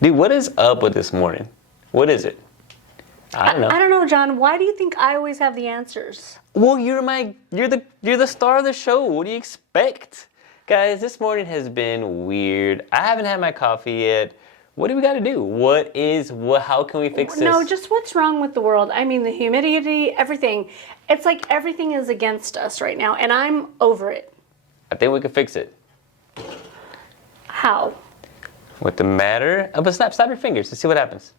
Dude, what is up with this morning? What is it? I don't know. I don't know, John. Why do you think I always have the answers? Well, you're the star of the show. What do you expect? Guys, this morning has been weird. I haven't had my coffee yet. What do we got to do? How can we fix this? No, just what's wrong with the world? I mean, the humidity, everything. It's like everything is against us right now, and I'm over it. I think we can fix it. How? With the matter of a snap your fingers to see what happens.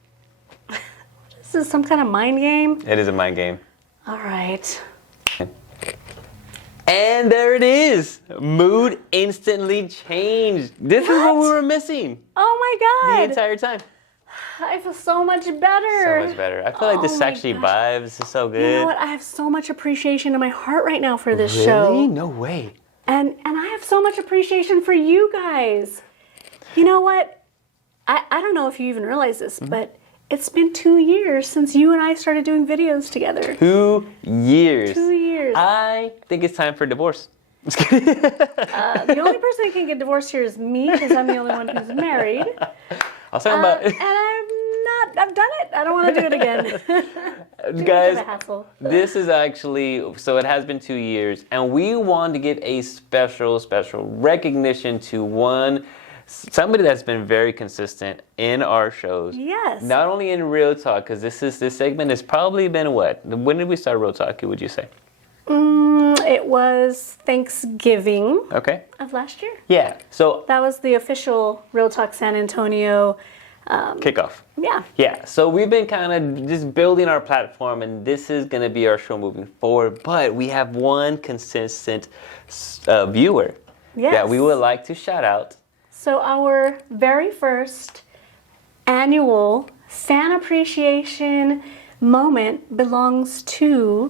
This is some kind of mind game? It is a mind game. All right. And there it is. Mood instantly changed. This is what we were missing. Oh my God. The entire time. I feel so much better. So much better. I feel like this actually vibes. This is so good. You know what? I have so much appreciation in my heart right now for this really? show. No way. And I have so much appreciation for you guys. You know what? I don't know if you even realize this, but it's been 2 years since you and I started doing videos together. 2 years. 2 years. I think it's time for divorce. The only person that can get divorced here is me, because I'm the only one who's married. I was talking about... And I've done it. I don't want to do it again. Guys, a hassle. This is actually, so it has been 2 years, and we want to give a special recognition to somebody that's been very consistent in our shows. Yes. Not only in Real Talk, because this segment has probably been what? When did we start Real Talk, would you say? It was Thanksgiving of last year. Yeah. So that was the official Real Talk San Antonio kickoff. Yeah. Yeah. So we've been kind of just building our platform, and this is going to be our show moving forward. But we have one consistent viewer that we would like to shout out. So our very first annual fan appreciation moment belongs to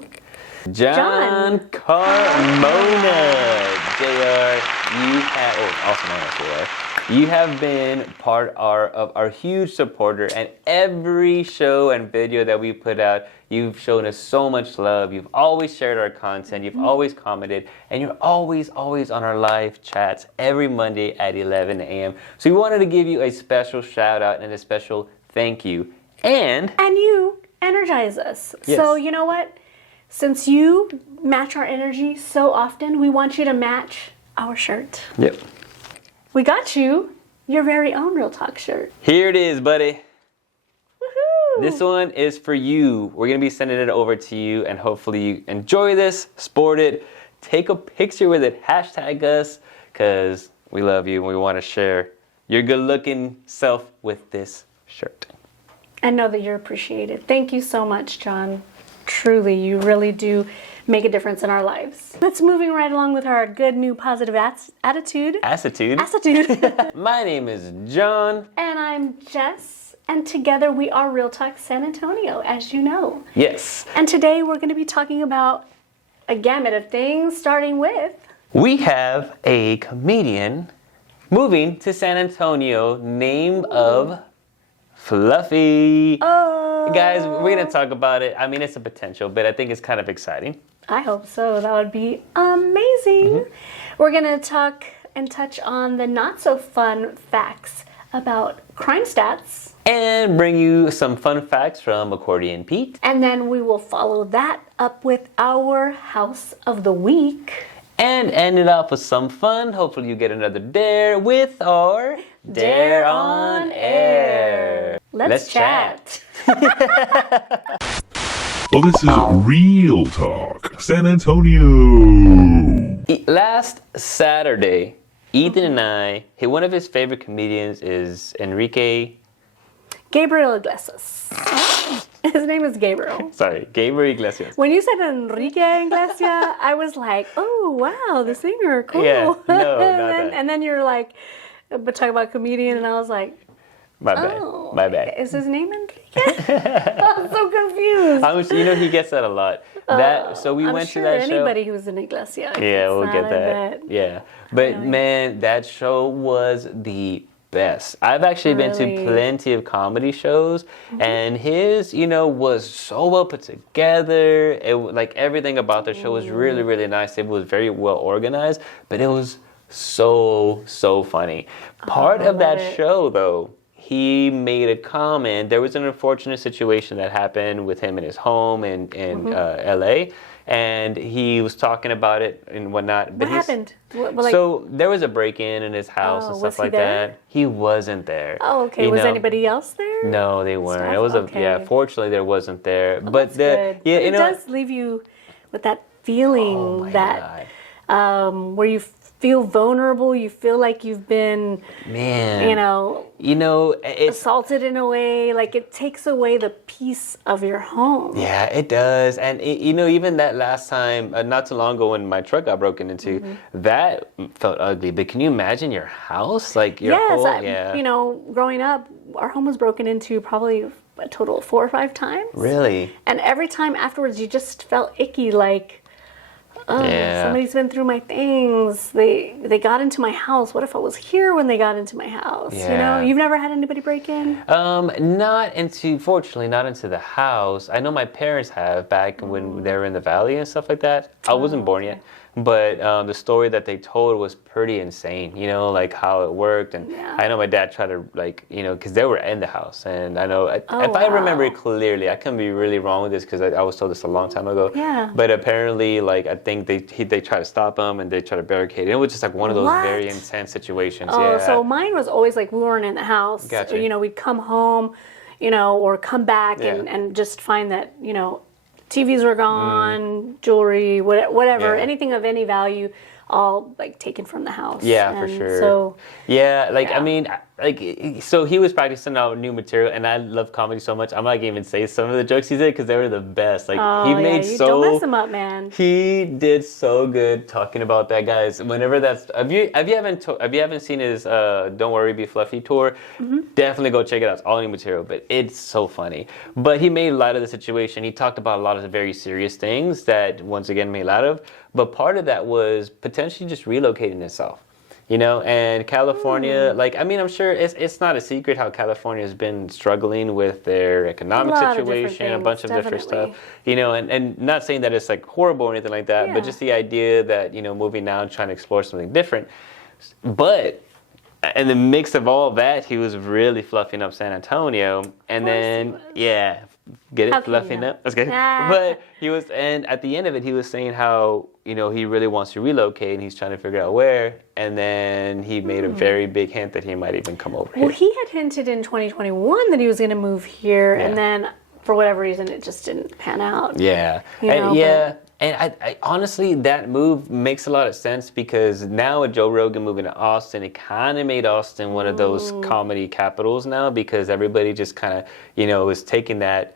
John Carmona. JR, you have been part of our huge supporter, and every show and video that we put out, you've shown us so much love. You've always shared our content. You've always commented, and you're always on our live chats every Monday at 11 a.m. So we wanted to give you a special shout out and a special thank you. And you energize us. Yes. So you know what? Since you match our energy so often, we want you to match our shirt. Yep. We got you your very own Real Talk shirt. Here it is, buddy. Woohoo! This one is for you. We're going to be sending it over to you, and hopefully you enjoy this, sport it, take a picture with it, hashtag us, because we love you and we want to share your good-looking self with this shirt. And know that you're appreciated. Thank you so much, John. Truly, you really do make a difference in our lives. Let's moving right along with our good new positive attitude. My name is John. And I'm Jess. And together we are Real Talk San Antonio, as you know. Yes. And today we're going to be talking about a gamut of things, starting with... We have a comedian moving to San Antonio named of Fluffy. Oh. Guys, we're going to talk about it. I mean, it's a potential, but I think it's kind of exciting. I hope so. That would be amazing. We're going to talk and touch on the not so fun facts about crime stats. And bring you some fun facts from Accordion Pete. And then we will follow that up with our House of the Week. And end it off with some fun. Hopefully you get another dare with our Dare on Air. Let's chat. Well, this is Real Talk San Antonio. Last Saturday, Ethan and I hit one of his favorite comedians is Gabriel Iglesias. His name is Gabriel. Sorry, Gabriel Iglesias. When you said Enrique Iglesias, I was like, oh, wow, the singer, cool. Yeah, no, not that. And then you're like, but talk about comedian, and I was like, My bad. Is his name Enrique? I'm so confused. You know, he gets that a lot. So we went to that show. Anybody who's an Iglesias. Yeah, we'll get that. Yeah. But man, that show was the best. I've actually been to plenty of comedy shows, and his, was so well put together. Like everything about the show was really, really nice. It was very well organized, but it was so funny. Part of that show, though, he made a comment. There was an unfortunate situation that happened with him in his home in LA, and he was talking about it and whatnot. But What happened? Like, so there was a break-in in his house and was stuff he like there? that. He wasn't there. oh, okay. You Was know? anybody else there? No, they weren't. Stuff? It was Okay. fortunately there wasn't there. Well, but that's good. yeah, But you it know, does leave you with that feeling oh my that God. where you feel vulnerable. You feel like you've been, Man, you know, it's assaulted in a way. Like it takes away the peace of your home. yeah, it does. And even that last time, not too long ago when my truck got broken into, that felt ugly. But can you imagine your house, like your Yes, whole, you know, growing up, our home was broken into probably a total of 4 or 5 times. Really? And every time afterwards, you just felt icky, like, Yeah. somebody's been through my things. They got into my house. What if I was here when they got into my house? You know, Yeah. you've never had anybody break in? Fortunately, not into the house. I know my parents have back when they were in the valley and stuff like that. I wasn't born yet. But the story that they told was pretty insane, like how it worked. And Yeah. I know my dad tried to, because they were in the house. And I know, if I wow. remember it clearly, I can be really wrong with this because I was told this a long time ago. Yeah. But apparently, I think they tried to stop him and they tried to barricade it. It was just one of those What? very intense situations. Oh, yeah. so mine was always like we weren't in the house. Gotcha. We'd come home, or come back Yeah. and just find that, TVs were gone, jewelry, whatever, Yeah. anything of any value, all taken from the house. Yeah, for And sure. So yeah, Yeah. I mean, so he was practicing out new material, and I love comedy so much. I'm not gonna even say some of the jokes he did because they were the best. He made you so. don't mess them up, man. He did so good talking about that, guys. Whenever have you haven't seen his Don't Worry Be Fluffy tour, definitely go check it out. It's all new material, but it's so funny. But he made light of the situation. He talked about a lot of very serious things that once again made light of. But part of that was potentially just relocating himself. And California, I'm sure it's not a secret how California has been struggling with their economic A lot of different situation, a things, bunch of different definitely. stuff, and not saying that it's horrible or anything like that, Yeah. but just the idea that, moving now and trying to explore something different. But in the mix of all that, he was really fluffing up San Antonio. And Of course then, he was. yeah, get it? How can you Fluffing not? up. That's good. Ah. But and at the end of it, he was saying how, he really wants to relocate and he's trying to figure out where. And then he made a very big hint that he might even come over Well, here. he had hinted in 2021 that he was going to move here, Yeah. and then for whatever reason, it just didn't pan out. Yeah. And I honestly, that move makes a lot of sense because now with Joe Rogan moving to Austin, it kind of made Austin one of those comedy capitals now because everybody just kind of, is taking that,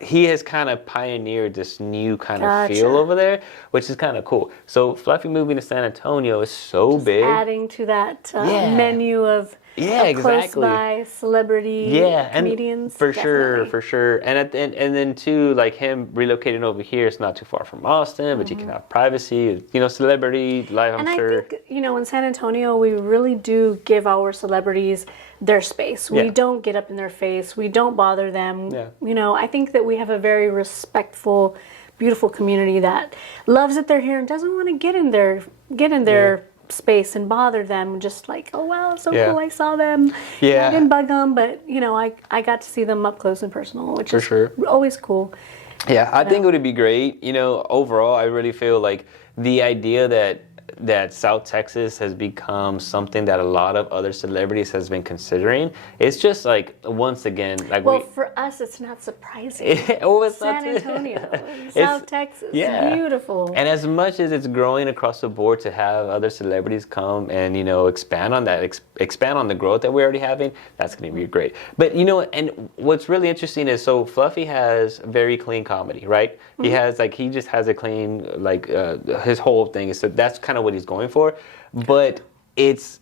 he has kind of pioneered this new kind of Gotcha. feel over there, which is kind of cool. So Fluffy moving to San Antonio is so big. Adding to that Yeah. menu of exactly. close by celebrity comedians. for Definitely. sure. And then too, him relocating over here, it's not too far from Austin, but you can have privacy, celebrity life. I'm And sure. I think, in San Antonio, we really do give our celebrities their space. We Yeah. don't get up in their face. We don't bother them. Yeah. I think that we have a very respectful, beautiful community that loves that they're here and doesn't want to get in their space and bother them. Just oh wow, it's so Yeah. cool, I saw them. Yeah. I didn't bug them, but I got to see them up close and personal, which is sure. always cool. Yeah, I think it would be great. Overall, I really feel like the idea that South Texas has become something that a lot of other celebrities has been considering. It's just once again, Well, for us, it's not surprising. it's not San too- Antonio, It's- South Texas, yeah. beautiful. And as much as it's growing across the board to have other celebrities come and expand on that, expand on the growth that we're already having, that's going to be great. But and what's really interesting is so Fluffy has very clean comedy, right? He has he just has a clean his whole thing is so that's kind of what he's going for, but it's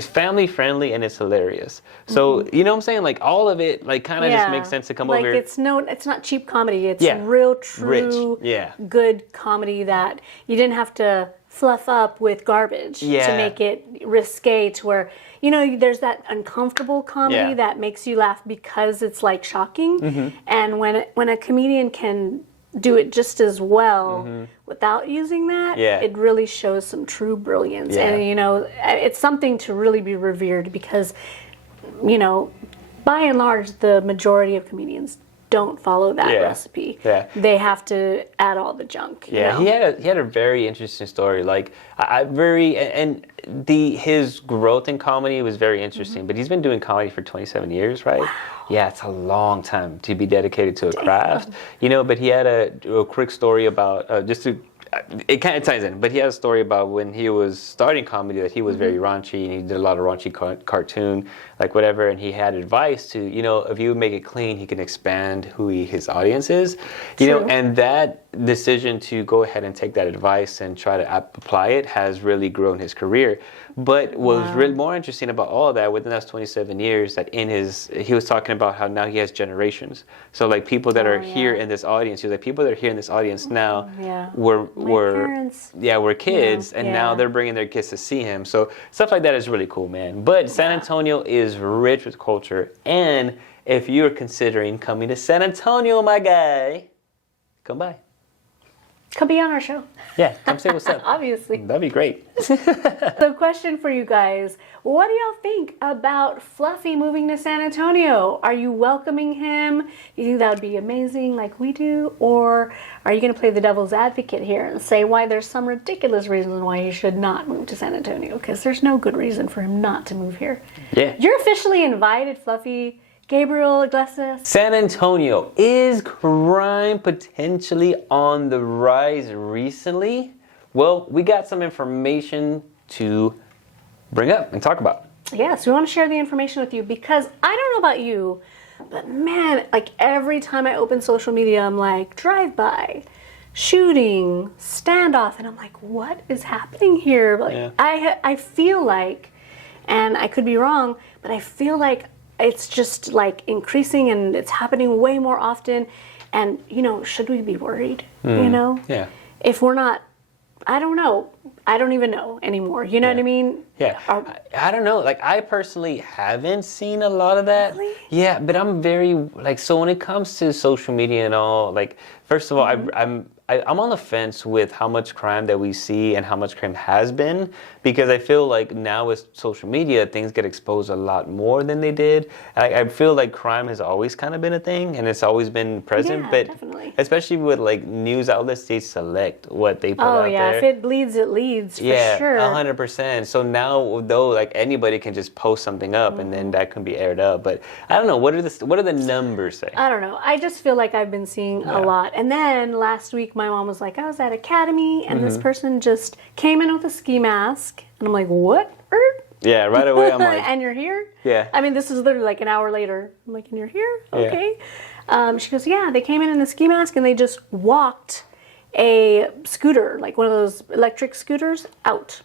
family friendly and it's hilarious. So you know what I'm saying? All of it kind of just makes sense to come over. It's not cheap comedy. It's Yeah. real, true, Yeah. good comedy that you didn't have to fluff up with garbage Yeah. to make it risque to where there's that uncomfortable comedy Yeah. that makes you laugh because it's shocking, Mm-hmm. and when a comedian can do it just as well without using that, Yeah. it really shows some true brilliance. Yeah. And it's something to really be revered because you know, by and large, the majority of comedians don't follow that recipe. Yeah. They have to add all the junk. You Yeah, know? he had a very interesting story. Like his growth in comedy was very interesting. But he's been doing comedy for 27 years, right? Wow. Yeah, it's a long time to be dedicated to a craft. You know, but he had a quick story about it kind of ties in, but he has a story about when he was starting comedy that he was very raunchy and he did a lot of raunchy cartoon, like whatever, and he had advice to, you know, if you make it clean, he can expand who his audience is, you know, and that decision to go ahead and take that advice and try to apply it has really grown his career. But what was really more interesting about all of that within those 27 years, that he was talking about how now he has generations. So like people that are here in this audience, he was like, people that are here in this audience now were kids, and now they're bringing their kids to see him. So stuff like that is really cool, man. But San Antonio is rich with culture, and if you're considering coming to San Antonio, my guy, come by. Come be on our show. Yeah, come say what's up. Obviously. That'd be great. So question for you guys. What do y'all think about Fluffy moving to San Antonio? Are you welcoming him? You think that would be amazing like we do? Or are you going to play the devil's advocate here and say why there's some ridiculous reason why he should not move to San Antonio? Because there's no good reason for him not to move here. Yeah. You're officially invited, Fluffy. Gabriel Iglesias. San Antonio, is crime potentially on the rise recently? Well, we got some information to bring up and talk about. Yes, we want to share the information with you because I don't know about you, but man, like every time I open social media, I'm like, drive-by, shooting, standoff, and I'm like, what is happening here? Like, I feel like, and I could be wrong, but I feel like it's just like increasing and it's happening way more often. And, you know, should we be worried? You know? Yeah. If we're not, I don't know. I don't even know anymore. You know what I mean? Yeah. I don't know. Like, I personally haven't seen a lot of that. Really? Yeah, but I'm very, like, so when it comes to social media and all, like, first of all, I'm on the fence with how much crime that we see and how much crime has been, because I feel like now with social media, things get exposed a lot more than they did. I feel like crime has always kind of been a thing and it's always been present, but definitely. Especially with like news outlets, they select what they put out there. If it bleeds, it leads, for sure. 100%. So now, though, like anybody can just post something up and then that can be aired up. But I don't know, what do the numbers say? I don't know. I just feel like I've been seeing a lot. And then last week, my mom was like, I was at Academy and this person just came in with a ski mask. And I'm like, what? Yeah, right away I'm like... And you're here? Yeah. I mean, this is literally like an hour later. I'm like, and you're here? Okay. Yeah. She goes, yeah, they came in a ski mask and they just walked a scooter, like one of those electric scooters, out.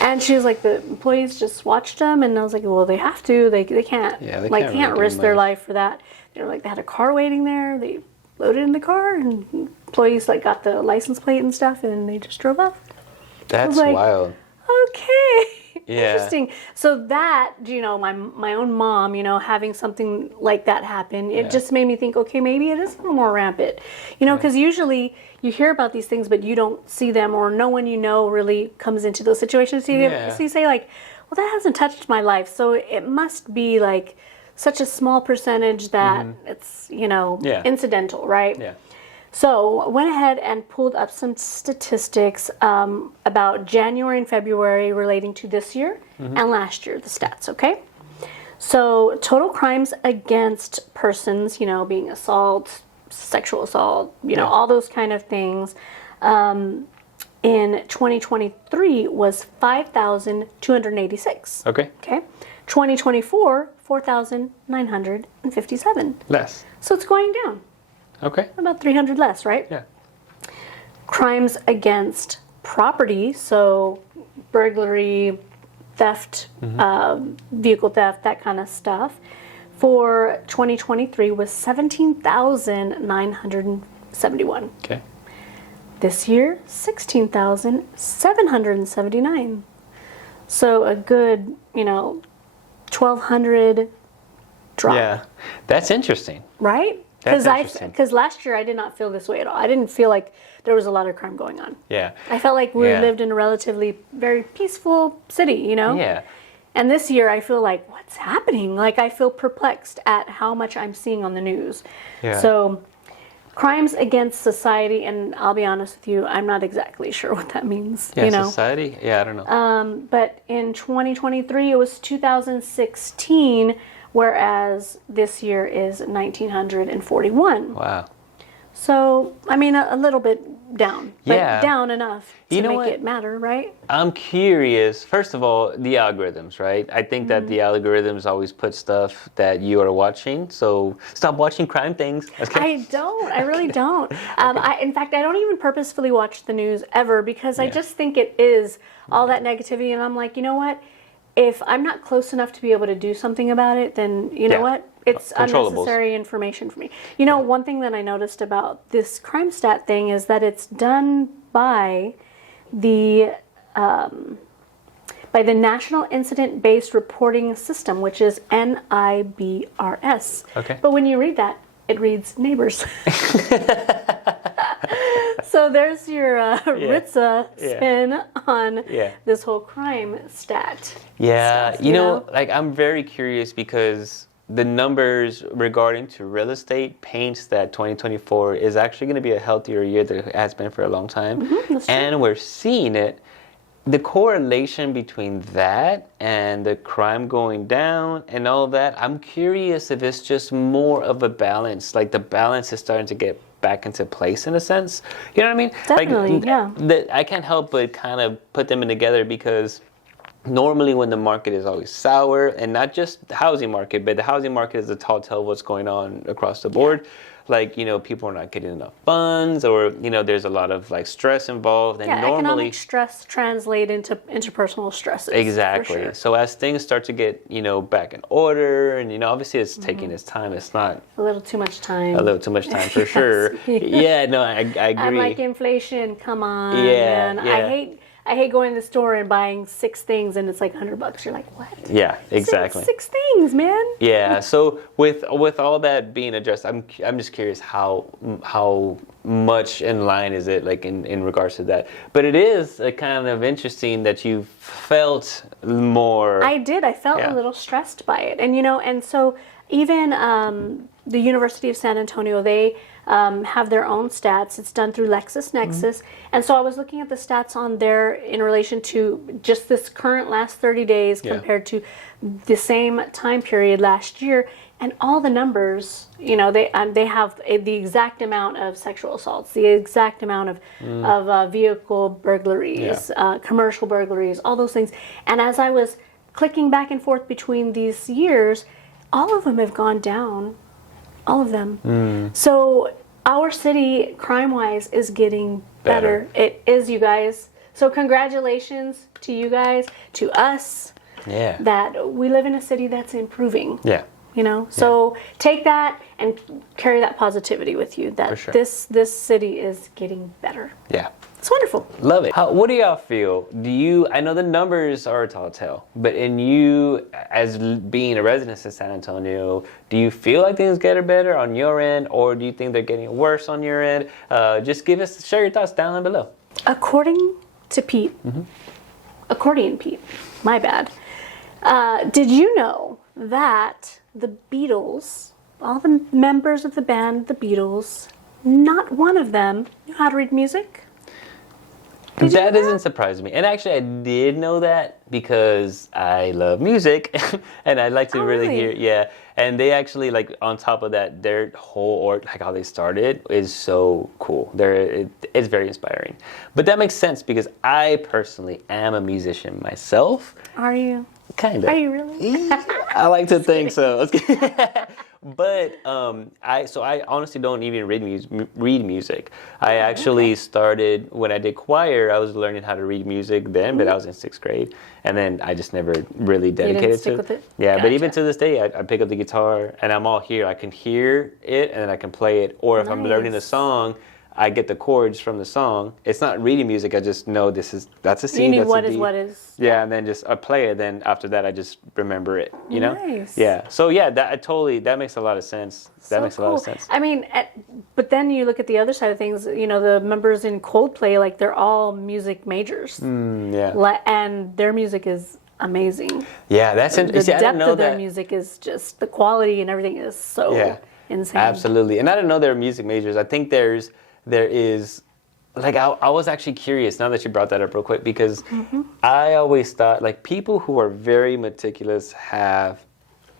And she was like, the employees just watched them. And I was like, well, they have to. They can't. Yeah, they can't risk their life for that. They were like, they had a car waiting there. They loaded in the car and employees like got the license plate and stuff and they just drove off. That's like, wild. Okay. Yeah. Interesting. So that, you know, my own mom, you know, having something like that happen, it just made me think, okay, maybe it is a little more rampant. You know, because usually you hear about these things, but you don't see them or no one you know really comes into those situations. So you say like, well, that hasn't touched my life. So it must be like such a small percentage that it's, you know, incidental, right? Yeah. So I went ahead and pulled up some statistics about January and February relating to this year and last year, the stats, okay? So total crimes against persons, you know, being assault, sexual assault, you know, all those kind of things, in 2023 was 5,286. Okay. 2024, 4,957. Less. So it's going down. Okay. About 300 less, right? Yeah. Crimes against property, so burglary, theft, vehicle theft, that kind of stuff, for 2023 was 17,971. Okay. This year, 16,779. So a good, you know, 1,200 drop. Yeah. That's interesting. Right? Because last year I did not feel this way at all. I didn't feel like there was a lot of crime going on. Yeah. I felt like we lived in a relatively very peaceful city, you know? Yeah. And this year I feel like, what's happening? Like I feel perplexed at how much I'm seeing on the news. Yeah. So crimes against society, and I'll be honest with you, I'm not exactly sure what that means. Yeah, you know? society? Yeah, I don't know. But in 2023, it was 2016, whereas this year is 1941. Wow. So, I mean, a little bit down, but Yeah. down enough to You know make what? it matter, right? I'm curious. First of all, the algorithms, right? I think that the algorithms always put stuff that you are watching. So stop watching crime things. I don't. I really don't. In fact, I don't even purposefully watch the news ever because I just think it is all that negativity. And I'm like, you know what? If I'm not close enough to be able to do something about it, then you know what? It's unnecessary information for me. You know, one thing that I noticed about this crime stat thing is that it's done by the National Incident Based Reporting System, which is NIBRS. Okay. But when you read that, it reads neighbors. So there's your Ritza spin on this whole crime stat. Yeah, stuff, you know, like I'm very curious because the numbers regarding to real estate paints that 2024 is actually going to be a healthier year than it has been for a long time. That's true. And we're seeing it. The correlation between that and the crime going down and all that, I'm curious if it's just more of a balance. Like the balance is starting to get back into place in a sense. You know what I mean? Definitely, like, I can't help but kind of put them in together because normally when the market is always sour, and not just the housing market, but the housing market is a tall tale of what's going on across the board. Like, you know, people are not getting enough funds, or, you know, there's a lot of like stress involved. And normally economic stress translate into interpersonal stresses. Exactly. For sure. So as things start to get, you know, back in order, and, you know, obviously it's taking its time. It's not A little too much time. a little too much time for sure. Yeah, no, I agree. I'm like, inflation, come on, Yeah, man. yeah. I hate going to the store and buying 6 things and it's like $100. You're like, what? Yeah, exactly. Six things, man. Yeah. So with all that being addressed, I'm just curious how much in line is it, like in regards to that. But it is kind of interesting that you felt more. I did. I felt a little stressed by it, and you know, and so even the University of San Antonio, they have their own stats. It's done through LexisNexis. And so I was looking at the stats on there in relation to just this current last 30 days compared to the same time period last year. And all the numbers, you know, they have the exact amount of sexual assaults, the exact amount of vehicle burglaries, commercial burglaries, all those things. And as I was clicking back and forth between these years, all of them have gone down. All of them. So our city, crime-wise, is getting better. It is, you guys. So congratulations to you guys, to us, that we live in a city that's improving. Yeah. You know, so take that and carry that positivity with you. That this city is getting better. Yeah. It's wonderful. Love it. What do y'all feel? I know the numbers are a tall tale, but in you, as being a resident in San Antonio, do you feel like things get better on your end, or do you think they're getting worse on your end? Just share your thoughts down below. According to Pete, Accordion Pete, my bad. Did you know that the Beatles, all the members of the band, the Beatles, not one of them knew how to read music? That doesn't surprise me. And actually, I did know that because I love music and I like to really hear. Yeah. And they actually, like, on top of that, their whole like how they started is so cool. It's very inspiring. But that makes sense because I personally am a musician myself. Are you? Kind of. Are you really? I like to think so. But I honestly don't even read music. I actually started when I did choir. I was learning how to read music then, but I was in 6th grade, and then I just never really dedicated stick with it? Yeah, Gotcha. But even to this day, I pick up the guitar and I'm all here. I can hear it and then I can play it. Or if I'm learning a song, I get the chords from the song. It's not reading music. I just know that's a C. You knew that's what a is D. what is. Yeah, and then just I play it. Then after that, I just remember it. You know? Nice. Yeah. So yeah, that makes a lot of sense. That makes a lot of sense. I mean, but then you look at the other side of things. You know, the members in Coldplay, like they're all music majors. Yeah. And their music is amazing. Yeah, that's The interesting. I didn't depth know of their that. music is just, the quality and everything is so insane. Absolutely. And I didn't know there were music majors. I think there is, like, I was actually curious now that you brought that up real quick, because I always thought, like, people who are very meticulous have,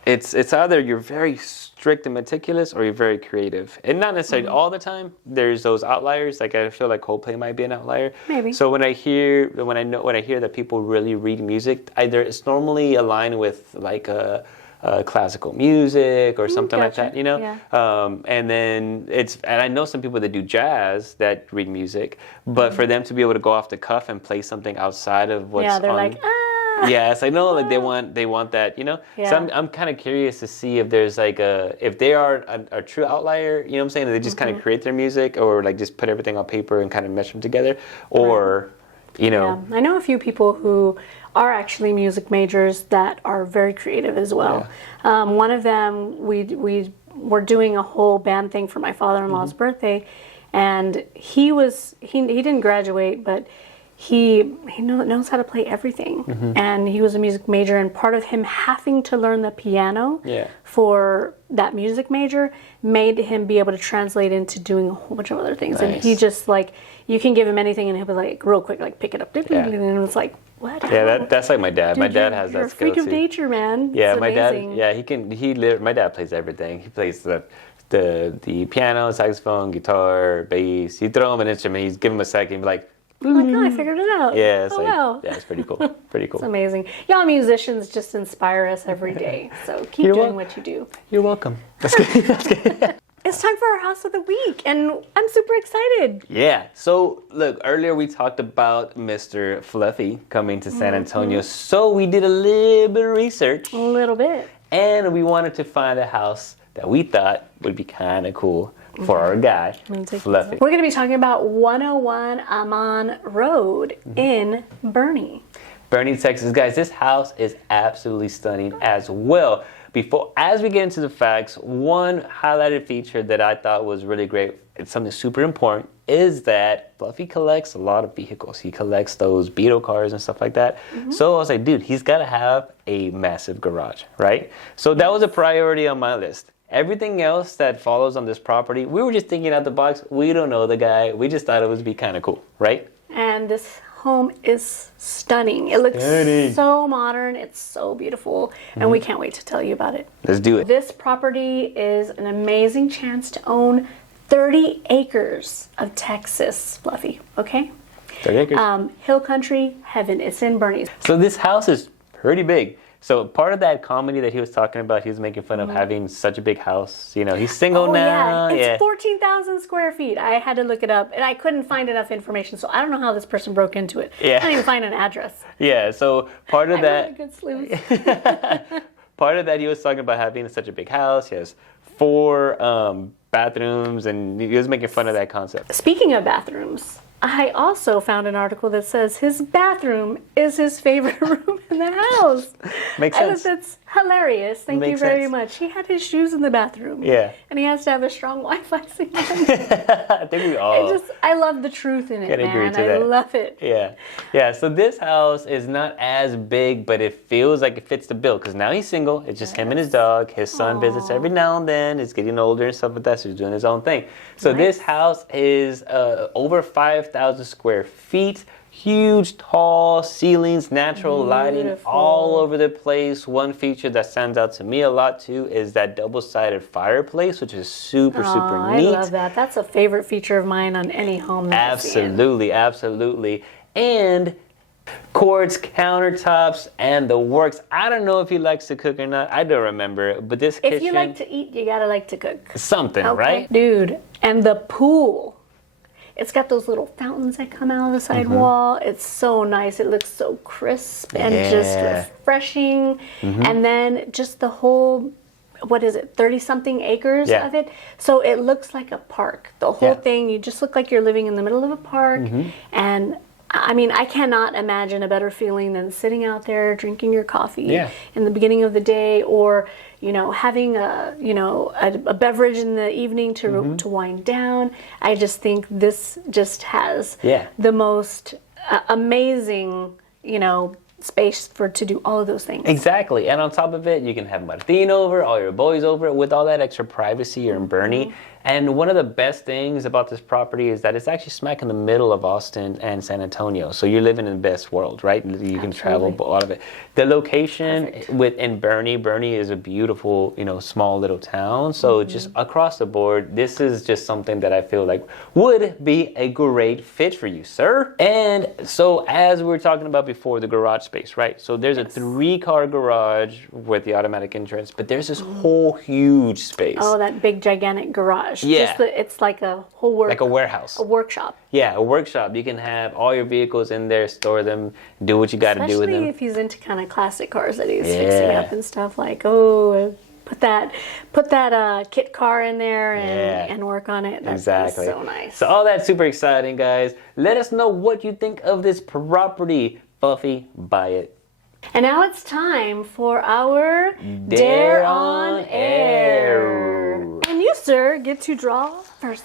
it's either you're very strict and meticulous or you're very creative. And not necessarily all the time. There's those outliers. Like, I feel like Coldplay might be an outlier. Maybe. So when I hear that people really read music, either it's normally aligned with like classical music or something like Gotcha. that, you know? Yeah. And then and I know some people that do jazz that read music, but for them to be able to go off the cuff and play something outside of what's they're on. like, Yes, I know. Like they want that, you know. Yeah. So I'm kind of curious to see if there's like if they are a true outlier, you know what I'm saying? They just kind of create their music, or like just put everything on paper and kind of mesh them together, or you know. Yeah. I know a few people who are actually music majors that are very creative as well. One of them, we were doing a whole band thing for my father-in-law's birthday, and he didn't graduate, but he knows how to play everything. And he was a music major, and part of him having to learn the piano for that music major made him be able to translate into doing a whole bunch of other things. And he just, like, you can give him anything and he'll be like, real quick, like, pick it up. And it's like, what? Yeah, that's like my dad. Dude, my dad has you're that skill a freak too. of nature, man. Yeah, It's my amazing. dad. My dad plays everything. He plays the piano, saxophone, guitar, bass. You throw him an instrument, he's give him a second, be like, I'm like, oh, I figured it out. yeah, it's wow. yeah, it's pretty cool. Pretty cool. It's amazing. Y'all musicians just inspire us every day. So keep doing what you do. You're welcome. That's good. It's time for our house of the week, and I'm super excited. Yeah. So look, earlier we talked about Mr. Fluffy coming to San Antonio. So we did a little bit of research. A little bit. And we wanted to find a house that we thought would be kind of cool for our guy, Fluffy. We're going to be talking about 101 Amon Road in Bernie. Bernie, Texas. Guys, this house is absolutely stunning as well. As we get into the facts, one highlighted feature that I thought was really great, it's something super important, is that Fluffy collects a lot of vehicles. He collects those Beetle cars and stuff like that. So I was like, dude, he's got to have a massive garage, right? So that was a priority on my list. Everything else that follows on this property, we were just thinking out the box. We don't know the guy. We just thought it would be kind of cool, right? And this home is stunning. It looks so modern. It's so beautiful. And we can't wait to tell you about it. Let's do it. This property is an amazing chance to own 30 acres of Texas, Fluffy. Okay? 30 acres. Hill country, heaven. It's in Bernie. So this house is pretty big. So part of that comedy that he was talking about, he was making fun of having such a big house. You know, he's single now. Yeah, it's 14,000 square feet. I had to look it up, and I couldn't find enough information, so I don't know how this person broke into it. Yeah. I didn't even find an address. Yeah, so part of I'm that... really good sleuth. Part of that, he was talking about having such a big house. He has 4 bathrooms, and he was making fun of that concept. Speaking of bathrooms, I also found an article that says his bathroom is his favorite room in the house. Makes I sense. thought that's hilarious. Thank you Makes very sense. much. He had his shoes in the bathroom. Yeah. And he has to have a strong Wi-Fi signal. I think we all... I love the truth in it, Can agree man. to I that. love it. Yeah. So this house is not as big, but it feels like it fits the bill. Because now he's single. It's just him and his dog. His son visits every now and then. He's getting older and stuff like that, so he's doing his own thing. So this house is over 5,000 square feet. Huge, tall ceilings, natural lighting all over the place. One feature that stands out to me a lot too is that double-sided fireplace, which is super neat. I love that. That's a favorite feature of mine on any home that I see in. Absolutely. And quartz countertops and the works. I don't know if he likes to cook or not. I don't remember. But this kitchen... If you like to eat, you gotta like to cook. Something, Okay. right? Dude, and the pool. It's got those little fountains that come out of the side wall. It's so nice. It looks so crisp and just refreshing. And then just the whole, 30-something acres of it. So it looks like a park. The whole thing, you just look like you're living in the middle of a park. And I mean, I cannot imagine a better feeling than sitting out there drinking your coffee in the beginning of the day, or having a beverage in the evening to wind down. I just think this just has the most amazing space to do all of those things. Exactly. And on top of it, you can have Martin over, all your boys over, with all that extra privacy. You're in Bernie. And one of the best things about this property is that it's actually smack in the middle of Austin and San Antonio. So you're living in the best world, right? You can travel a lot of it. The location in Bernie is a beautiful, small little town. So just across the board, this is just something that I feel like would be a great fit for you, sir. And so as we were talking about before, the garage space, right? So there's a 3-car garage with the automatic entrance, but there's this whole huge space. Oh, that big gigantic garage. Yeah. It's like a whole like a warehouse. A workshop. Yeah, a workshop. You can have all your vehicles in there, store them, do what you got to do with them. Especially if he's into kind of classic cars that he's fixing up and stuff. Like, put that kit car in there and work on it. That's exactly. So nice. So all that's super exciting, guys. Let us know what you think of this property. Buffy, buy it. And now it's time for our Dare on Air. And you, sir, get to draw first.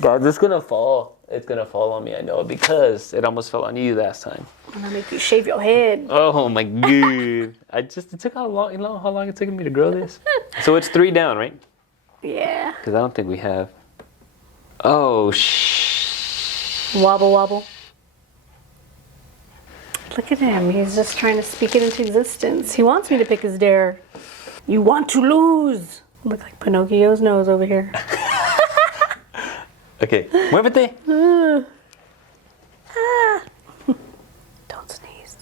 Guys, it's going to fall. It's going to fall on me, I know, because it almost fell on you last time. I'm going to make you shave your head. Oh, my God. It took how long it took me to grow this? So it's 3 down, right? Yeah. Because I don't think we have. Oh, Wobble, wobble. Look at him. He's just trying to speak it into existence. He wants me to pick his dare. You want to lose. Look like Pinocchio's nose over here. Okay. Muévete. Don't sneeze.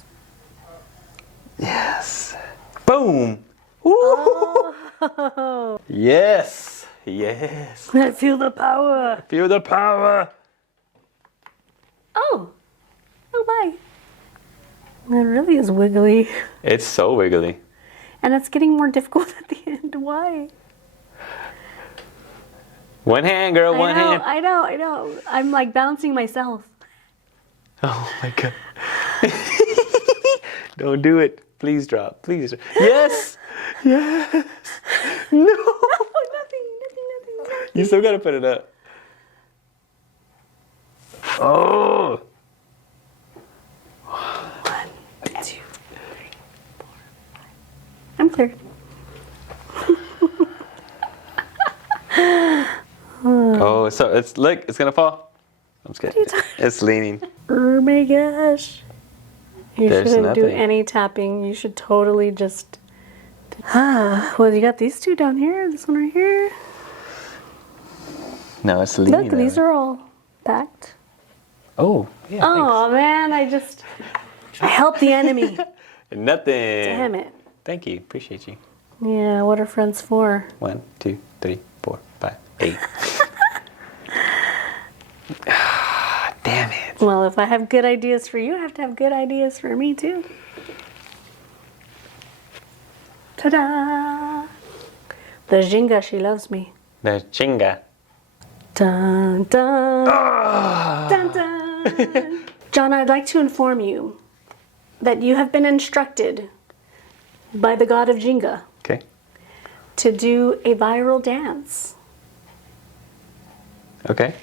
Yes. Boom. Oh. Yes. Yes. I feel the power. Feel the power. Oh. Oh, my. It really is wiggly. It's so wiggly. And it's getting more difficult at the end. Why? One hand, girl, one hand. I know. I'm like bouncing myself. Oh my God. Don't do it. Please drop. Please. Yes. Yes. No. Nothing. You still gotta put it up. Oh. 1, 2, 3, 4, 5. I'm clear. Oh, so it's gonna fall. I'm scared. It's leaning. Oh my gosh. You There's shouldn't do nothing. any tapping. You should totally just. Well, you got these 2 down here. This one right here. No, it's leaning. Look, these are all packed. Oh, yeah. Oh man, I helped the enemy. Nothing. Damn it. Thank you. Appreciate you. Yeah, what are friends for? 1, 2, 3, 4, 5, 8. Damn it. Well, if I have good ideas for you, I have to have good ideas for me too. Ta-da! The Jenga, she loves me. The chinga. Dun, dun, dun, dun. John, I'd like to inform you that you have been instructed by the god of Jenga Okay. to do a viral dance. Okay.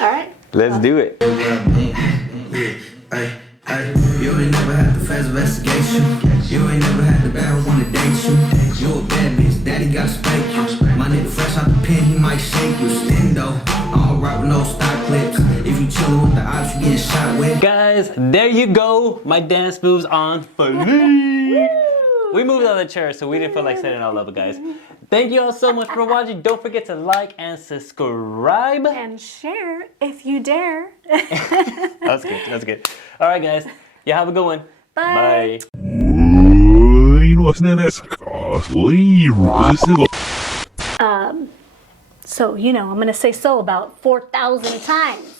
All right? Let's do it. You ain't never had the fast investigation. You ain't never had the bad wanna date you. You a bad bitch, daddy gotta spank you. My nigga fresh out the pen, he might shake you. Stendo, alright with no stock clips. If you chillin' with the ops, you getting shot with. Guys, there you go. My dance moves on fleek. We moved on the chair, so we didn't feel like setting all up, guys. Thank you all so much for watching. Don't forget to like and subscribe. And share if you dare. That's good. That's good. All right, guys. You have a good one. Bye. Bye. のすねですかそういうですよ So, I'm going to say so about 4,000 times.